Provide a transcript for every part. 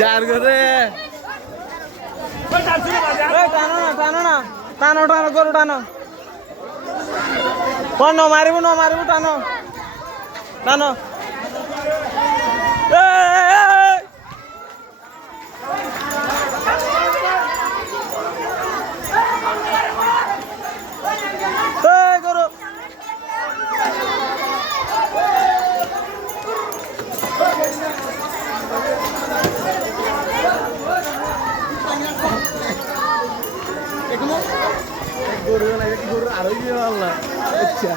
যার ঘরে টানো না টানো না টানো টানো করো টানো ন মারিব ন মারিব টানো টানো। গরু লাগে গরু আরও দিয়ে আল্লাহ আচ্ছা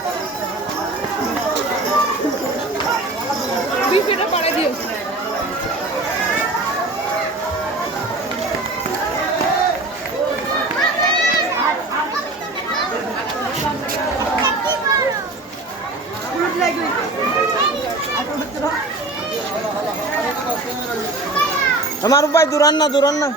আমার ভাই দূরান না দূরান না।